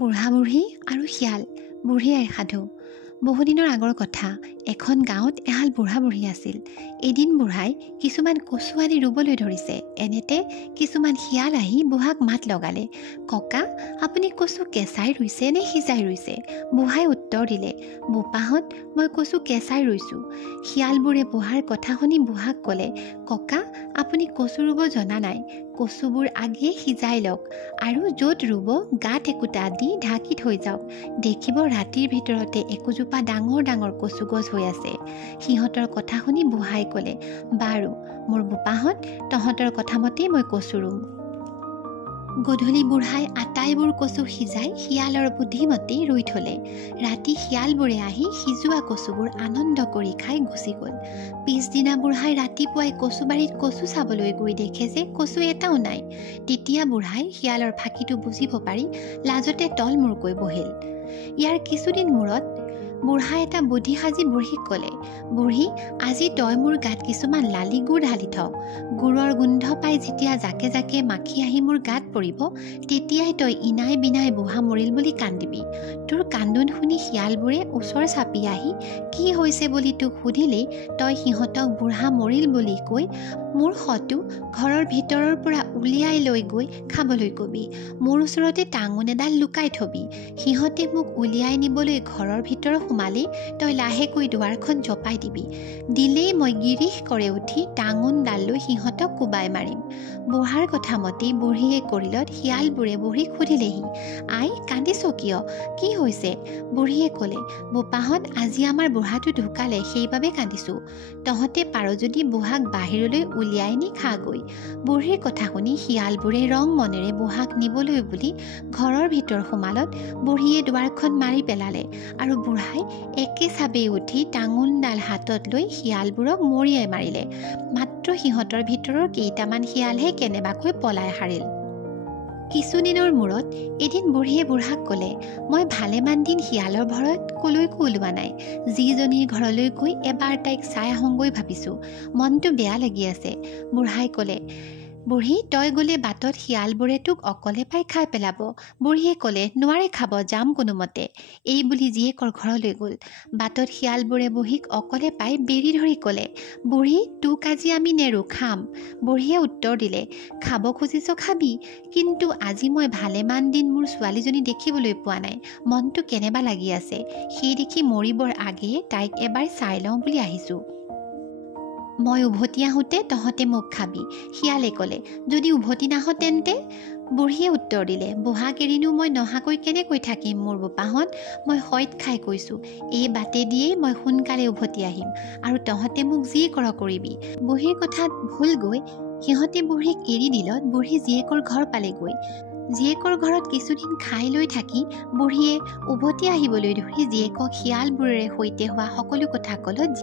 বুঢ়া বুঢ়ী আৰু শিয়াল বুঢ়ী আইৰ সাধু। বহুদিনৰ আগৰ কথা। এখন গাঁৱত এহাল বুঢ়া বুঢ়ী আছিল। এদিন বুঢ়াই কিছুমান কচু আনি ৰুবলৈ ধৰিছে। এনেতে কিছুমান শিয়াল আহি বুঢ়াক মাত লগালে, ককা, আপুনি কচু কেঁচাই ৰুইছে নে সিজাই ৰুইছে? বুঢ়াই উত্তৰ দিলে, বোপাহঁত, মই কচু কেঁচাই ৰুইছোঁ। শিয়ালবোৰে বুঢ়াৰ কথা শুনি বুঢ়াক ক'লে, ককা, আপুনি কচু ৰুব জনা নাই। কচুবোৰ আগেয়ে সিজাই লওক আৰু য'ত ৰুব গাত একোটা দি ঢাকি থৈ যাওক। দেখিব ৰাতিৰ ভিতৰতে একোজোপা ডাঙৰ ডাঙৰ কচু গছ হৈ আছে। সিহঁতৰ কথা শুনি বুঢ়াই ক'লে, বাৰু মোৰ বোপাহঁত, তহঁতৰ কথামতেই মই কচু ৰুম। গধূলি বুঢ়াই আটাইবোৰ কচু সিজাই শিয়ালৰ বুদ্ধিমতে ৰুই থলে। ৰাতি শিয়ালবোৰে আহি সিজোৱা কচুবোৰ আনন্দ কৰি খাই গুচি গ'ল। পিছদিনা বুঢ়াই ৰাতিপুৱাই কচুবাৰীত কচু চাবলৈ গৈ দেখে যে কচু এটাও নাই। তেতিয়া বুঢ়াই শিয়ালৰ ফাঁকিটো বুজিব পাৰি লাজতে তলমূৰকৈ বহিল। ইয়াৰ কিছুদিন মূৰত বুঢ়াই এটা বুদ্ধি সাজি বুঢ়ীক ক'লে, বুঢ়ী, আজি তই মোৰ গাত কিছুমান লালি গুড় ঢালি থ। গুড়ৰ গোন্ধ পাই যেতিয়া জাকে জাকে মাখি আহি মোৰ গাত পৰিব, তেতিয়াই তই ইনাই বিনাই বুঢ়া মৰিল বুলি কান্দিবি। তোৰ কান্দোন শুনি শিয়ালবোৰে ওচৰ চাপি আহি কি হৈছে বুলি তোক সুধিলেই তই সিহঁতক বুঢ়া মৰিল বুলি কৈ মোৰ শটো ঘৰৰ ভিতৰৰ পৰা উলিয়াই লৈ গৈ খাবলৈ কবি। মোৰ ওচৰতে টাঙোন এডাল লুকাই থবি। সিহঁতে মোক উলিয়াই নিবলৈ ঘৰৰ ভিতৰ সোমালেই তই লাহেকৈ দুৱাৰখন জপাই দিবি। দিলেই মই গিৰিশ কৰে উঠি টাঙোনডাল লৈ সিহঁতক কোবাই মাৰিম। বুঢ়াৰ কথা মতেই বুঢ়ীয়ে কৰিলত শিয়ালবোৰে বুঢ়ীক সুধিলেহি, আই, কান্দিছ কিয়? কি হৈছে? বুঢ়ীয়ে ক'লে, বোপাহঁত, আজি আমাৰ বুঢ়াটো ঢুকালে, সেইবাবে কান্দিছোঁ। তহঁতে পাৰ যদি বুঢ়াক বাহিৰলৈ উলিয়াই নি খাগৈ। বুঢ়ীৰ কথা শুনি শিয়ালবোৰে ৰং মনেৰে বুঢ়াক নিবলৈ বুলি ঘৰৰ ভিতৰ সোমালত বুঢ়ীয়ে দুৱাৰখন মাৰি পেলালে আৰু বুঢ়াই একে চাবেই উঠি টাঙোনডাল হাতত লৈ শিয়ালবোৰক মৰিয়াই মাৰিলে। মাত্ৰ সিহঁতৰ ভিতৰৰ কেইটামান শিয়ালহে কেনেবাকৈ পলাই সাৰিল। কিছুদিনৰ মূৰত এদিন বুঢ়ীয়ে বুঢ়াক ক'লে, মই ভালেমান দিন শিয়ালৰ ভৰত কলৈকো ওলোৱা নাই। যিজনীৰ ঘৰলৈ গৈ এবাৰ তাইক চাই আহোঁগৈ ভাবিছোঁ। মনটো বেয়া লাগি আছে। বুঢ়াই ক'লে, বুঢ়ী, তই গ'লে বাটত শিয়ালবোৰে তোক অকলে পাই খাই পেলাব। বুঢ়ীয়ে ক'লে, নোৱাৰে খাব, যাম কোনোমতে। এই বুলি জীয়েকৰ ঘৰলৈ গ'ল। বাটত শিয়ালবোৰে বুঢ়ীক অকলে পাই বেৰি ধৰি ক'লে, বুঢ়ী, তোক আজি আমি নেৰো, খাম। বুঢ়ীয়ে উত্তৰ দিলে, খাব খুজিছ খাবি, কিন্তু আজি মই ভালেমান দিন মোৰ ছোৱালীজনী দেখিবলৈ পোৱা নাই। মনটো কেনেবা লাগি আছে। সেই দেখি মৰিবৰ আগেয়ে তাইক এবাৰ চাই লওঁ বুলি আহিছোঁ। মই উভতি আহোঁতে তহঁতে মোক খাবি। শিয়ালে ক'লে, যদি উভতি নাহ তেন্তে? বুঢ়ীয়ে উত্তৰ দিলে, বুঢ়াক এৰিনো মই নহাকৈ কেনেকৈ থাকিম মোৰ বোপাহঁত? মই সৈত খাই কৈছোঁ, এই বাটে দিয়েই মই সোনকালে উভতি আহিম আৰু তহঁতে মোক যি কৰ কৰিবি। বুঢ়ীৰ কথাত ভুল গৈ সিহঁতে বুঢ়ীক এৰি দিলত বুঢ়ী জীয়েকৰ ঘৰ পালেগৈ। জীয়েকৰ ঘৰত কিছুদিন খাই লৈ থাকি বুঢ়ীয়ে উভতি আহিবলৈ ধৰি জীয়েকক শিয়ালবোৰেৰে সৈতে হোৱা সকলো কথা ক'লত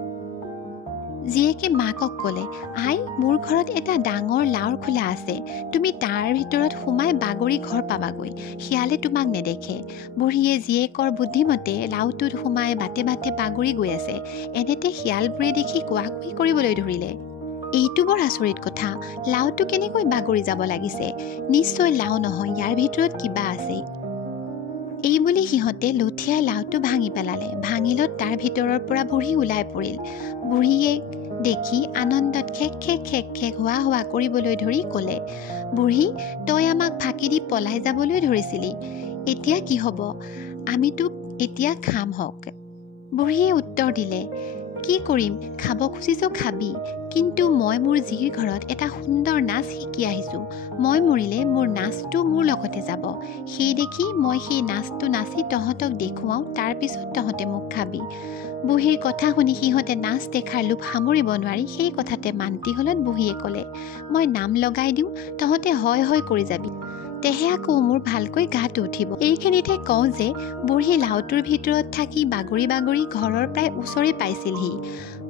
জীয়েকে মাকক ক'লে, আই, মোৰ ঘৰত এটা ডাঙৰ লাওৰ খোলা আছে। তুমি তাৰ ভিতৰত সোমাই বাগৰি ঘৰ পাবাগৈ। শিয়ালে তোমাক নেদেখে। বুঢ়ীয়ে জীয়েকৰ বুদ্ধিমতে লাওটোত সোমাই বাটে বাটে বাগৰি গৈ আছে। এনেতে শিয়ালবোৰে দেখি কোৱাকুই কৰিবলৈ ধৰিলে, এইটো বৰ আচৰিত কথা, লাওটো কেনেকৈ বাগৰি যাব লাগিছে? নিশ্চয় লাও নহয়, ইয়াৰ ভিতৰত কিবা আছে। এই বুলি সিহঁতে লঠিয়াই লাওটো ভাঙি পেলালে। ভাঙিলত তাৰ ভিতৰৰ পৰা বুঢ়ী ওলাই পৰিল। বুঢ়ীয়ে দেখি আনন্দত খেক খেক খেক খেক হোৱা হোৱা কৰিবলৈ ধৰি ক'লে, বুঢ়ী, তই আমাক ফাঁকি দি পলাই যাবলৈ ধৰিছিলি। এতিয়া কি হ'ব? আমি তোক এতিয়া খাম হওক। বুঢ়ীয়ে উত্তৰ দিলে, কি কৰিম, খাব খুজিছ খাবি, কিন্তু মই মোৰ জীৰ ঘৰত এটা সুন্দৰ নাচ শিকি আহিছোঁ। মই মৰিলে মোৰ নাচটো মোৰ লগতে যাব। সেই দেখি মই সেই নাচটো নাচি তহঁতক দেখুৱাওঁ, তাৰপিছত তহঁতে মোক খাবি। বুঢ়ীৰ কথা শুনি সিহঁতে নাচ দেখাৰ লোভ সামৰিব নোৱাৰি সেই কথাতে মান্তি হ'লত বুঢ়ীয়ে ক'লে, মই নাম লগাই দিওঁ, তহঁতে হয় হয় কৰি যাবি, তেহে আকৌ মোৰ ভালকৈ গাটো উঠিব। এইখিনিতে কওঁ যে বুঢ়ী লাওটোৰ ভিতৰত থাকি বাগৰি বাগৰি ঘৰৰ প্ৰায় ওচৰে পাইছিলহি।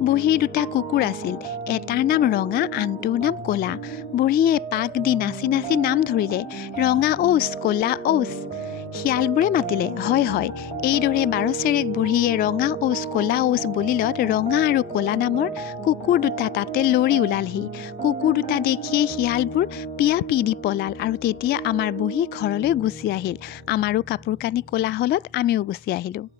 বুঢ়ীৰ দুটা কুকুৰ আছিল, এটাৰ নাম ৰঙা, আনটোৰ নাম ক'লা। বুঢ়ীয়ে পাক দি নাচি নাচি নাম ধৰিলে, ৰঙা ঔচ, ক'লা ঔচ। শিয়ালবোৰে মাতিলে, হয় হয়। এইদৰে 12 চেৰেক বুঢ়ীয়ে ৰঙা ঔচ ক'লা ঔচ বুলিলত ৰঙা আৰু ক'লা নামৰ কুকুৰ দুটা তাতে লৰি ওলালহি। কুকুৰ দুটা দেখিয়ে শিয়ালবোৰ পিয়া পি দি পলাল আৰু তেতিয়া আমাৰ বুঢ়ী ঘৰলৈ গুচি আহিল। আমাৰো কাপোৰ কানি কোলাহলত আমিও গুচি আহিলোঁ।